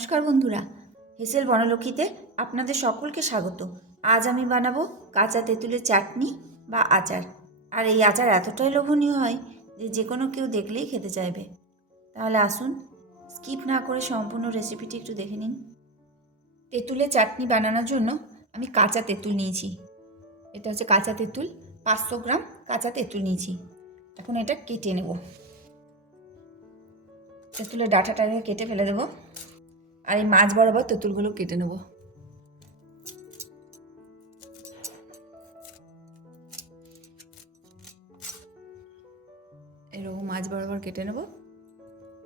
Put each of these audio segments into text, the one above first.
নমস্কার বন্ধুরা, হেসেল বনলক্ষ্মীতে আপনাদের সকলকে স্বাগত। আজ আমি বানাবো কাঁচা তেঁতুলের চাটনি বা আচার। আর এই আচার এতটাই লোভনীয় হয় যে যে কোনো কেউ দেখলেই খেতে চাইবে। তাহলে আসুন, স্কিপ না করে সম্পূর্ণ রেসিপিটি একটু দেখে নিন। তেঁতুলের চাটনি বানানোর জন্য আমি কাঁচা তেঁতুল নিয়েছি। এটা হচ্ছে কাঁচা তেঁতুল, পাঁচশো গ্রাম কাঁচা তেঁতুল নিয়েছি। এখন এটা কেটে নেব। তেঁতুলের ডাঁটাটাকে কেটে ফেলে দেবো। আর এই মাছ বরাবর তেঁতুলগুলো কেটে নেব। এরকম মাছ বরাবর কেটে নেব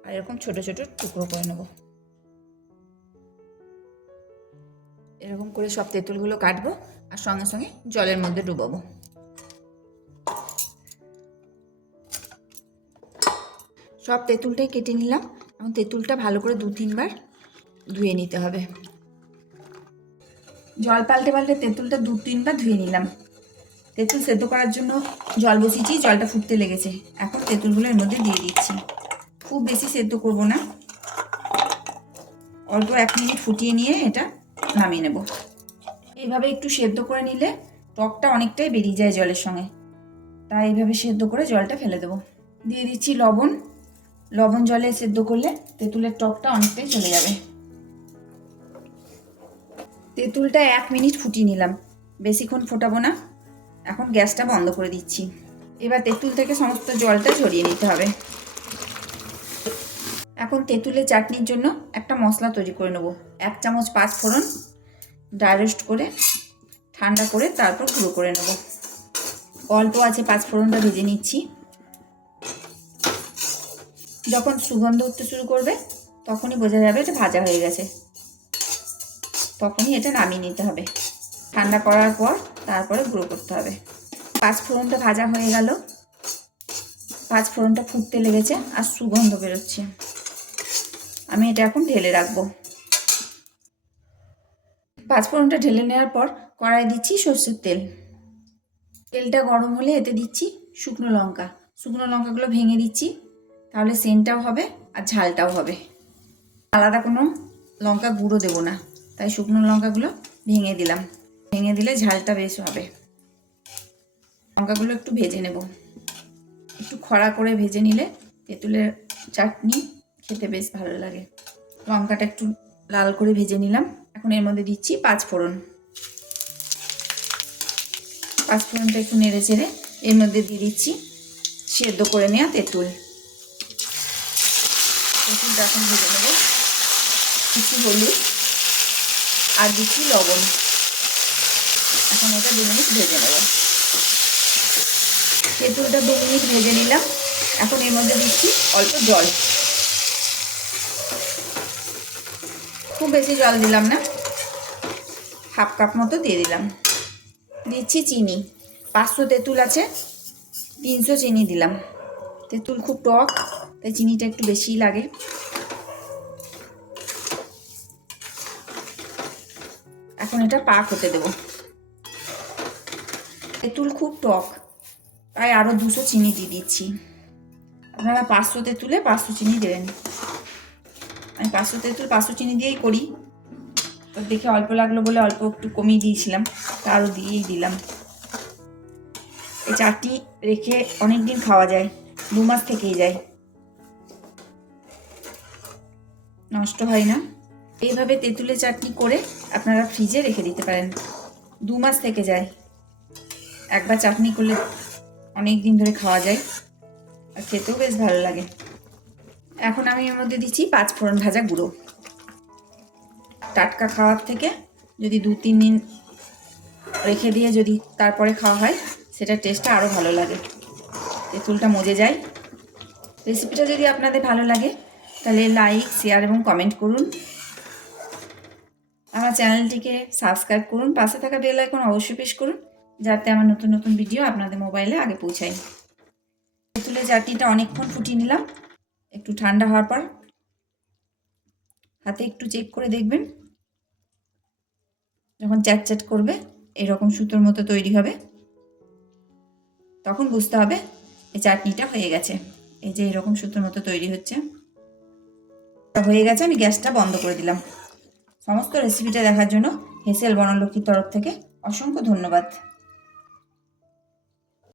আর এরকম ছোট ছোট টুকরো করে নেব। এরকম করে সব তেঁতুলগুলো কাটবো আর সঙ্গে সঙ্গে জলের মধ্যে ডুবাবো। সব তেঁতুলটাই কেটে নিলাম। এবং তেঁতুলটা ভালো করে দু তিনবার ধুয়ে নিতে হবে। জল পাল্টে পাল্টে তেঁতুলটা দু তিনবার ধুয়ে নিলাম। তেঁতুল সেদ্ধ করার জন্য জল বসিয়েছি, জলটা ফুটতে লেগেছে। এখন তেঁতুলগুলো এর মধ্যে দিয়ে দিচ্ছি। খুব বেশি সেদ্ধ করব না। অল্প এক মিনিট ফুটিয়ে নিয়ে এটা নামিয়ে নেব। এইভাবে একটু সেদ্ধ করে নিলে টকটা অনেকটাই বেরিয়ে যায় জলের সঙ্গে। তাই এইভাবে সেদ্ধ করে জলটা ফেলে দেবো। দিয়ে দিচ্ছি লবণ। লবণ জলে সেদ্ধ করলে তেঁতুলের টকটা অনেকটাই চলে যাবে। তেঁতুলটা এক মিনিট ফুটিয়ে নিলাম। বেশিক্ষণ ফোটাবো না। এখন গ্যাসটা বন্ধ করে দিচ্ছি। এবার তেঁতুল থেকে সমস্ত জলটা ঝরিয়ে নিতে হবে। এখন তেঁতুলের চাটনির জন্য একটা মশলা তৈরি করে নেব। এক চামচ পাঁচ ফোড়ন ড্রাই রোস্ট করে, ঠান্ডা করে তারপর গুঁড়ো করে নেব। অল্প আছে পাঁচ ফোড়নটা ভেজে নিচ্ছি। যখন সুগন্ধ উঠতে শুরু করবে, তখনই বোঝা যাবে এটা ভাজা হয়ে গেছে। তখনই এটা নামিয়ে নিতে হবে। ঠান্ডা করার পর তারপরে গুঁড়ো করতে হবে। পাঁচ ফোড়নটা ভাজা হয়ে গেল। পাঁচ ফোড়নটা ফুটতে লেগেছে আর সুগন্ধ বেরোচ্ছে। আমি এটা এখন ঢেলে রাখব। পাঁচ ফোড়নটা ঢেলে নেওয়ার পর কড়াই দিচ্ছি সর্ষের তেল। তেলটা গরম হলে এতে দিচ্ছি শুকনো লঙ্কা। শুকনো লঙ্কাগুলো ভেঙে দিচ্ছি, তাহলে সেন্টটাও হবে আর ঝালটাও হবে। আলাদা কোনো লঙ্কা গুঁড়ো দেবো না। তাই শুকনো লঙ্কাগুলো ভেঙে দিলাম। ভেঙে দিলে ঝালটা বেশ হবে। লঙ্কাগুলো একটু ভেজে নেব। একটু খরা করে ভেজে নিলে তেঁতুলের চাটনি খেতে বেশ ভালো লাগে। লঙ্কাটা একটু লাল করে ভেজে নিলাম। এখন এর মধ্যে দিচ্ছি পাঁচ ফোড়ন। পাঁচ ফোড়নটা একটু নেড়ে চেড়ে এর মধ্যে দিয়ে দিচ্ছি সেদ্ধ করে নেওয়া তেঁতুল। তেঁতুলটা এখন ভেজে নেব। কিছু হলুদ। আর দিচ্ছি লবণ। এখন এটা দু মিনিট ভেজে নেব। তেঁতুলটা দু মিনিট ভেজে নিলাম, এখন এর মধ্যে দিচ্ছি অল্প জল। খুব বেশি জল দিলাম না, হাফ কাপ মতো দিয়ে দিলাম। দিচ্ছি চিনি, পাঁচশো তেঁতুল আছে, তিনশো চিনি দিলাম। তেঁতুল খুব টক, তাই চিনিটা একটু বেশিই লাগে। এখন এটা পাক হতে দেব। তেঁতুল খুব টক, তাই আরও দুশো চিনি দিয়ে দিচ্ছি। আপনারা পাঁচশো তেঁতুলে পাঁচশো চিনি দেবেন। আমি পাঁচশো তেঁতুল পাঁচশো চিনি দিয়েই করি। তো দেখে অল্প লাগল বলে অল্প একটু কমিয়ে দিয়েছিলাম, তা আরও দিয়েই দিলাম। এই চাটনি রেখে অনেক দিন খাওয়া যায়, দু মাস থেকেই যায়। নষ্ট হয় না। এইভাবে তেঁতুলের চাটনি করে আপনারা ফ্রিজে রেখে দিতে পারেন। দু মাস থেকে যায়। একবার চাটনি করলে অনেক দিন ধরে খাওয়া যায়। আর খেতেও বেশ ভালো লাগে। এখন আমি এর মধ্যে দিচ্ছি পাঁচ ফোড়ন ভাজা গুঁড়ো। টাটকা খাওয়ার থেকে যদি দু তিন দিন রেখে দিয়ে যদি তারপরে খাওয়া হয় সেটা টেস্টটা আরও ভালো লাগে। তেঁতুলটা মজে যায়। রেসিপিটা যদি আপনাদের ভালো লাগে, তাহলে লাইক শেয়ার এবং কমেন্ট করুন। আমার চ্যানেলটিকে সাবস্ক্রাইব করুন, পাশে থাকা বেল আইকন অবশ্যই প্রেস করুন, যাতে আমার নতুন নতুন ভিডিও আপনাদের মোবাইলে আগে পৌঁছায়। তেঁতুলের চাটনিটা অনেকক্ষণ ফুটিয়ে নিলাম, একটু ঠান্ডা হওয়ার পর। হাতে একটু চেক করে দেখবেন। যখন চ্যাট চ্যাট করবে, এরকম সুতোর মতো তৈরি হবে। তখন বুঝতে হবে এই চাটনিটা হয়ে গেছে। এই যে এরকম সুতোর মতো তৈরি হচ্ছে। হয়ে গেছে, আমি গ্যাসটা বন্ধ করে দিলাম। সমস্ত রেসিপিটা দেখার জন্য হেসেল বনলক্ষ্মীর তরফ থেকে অসংখ্য ধন্যবাদ।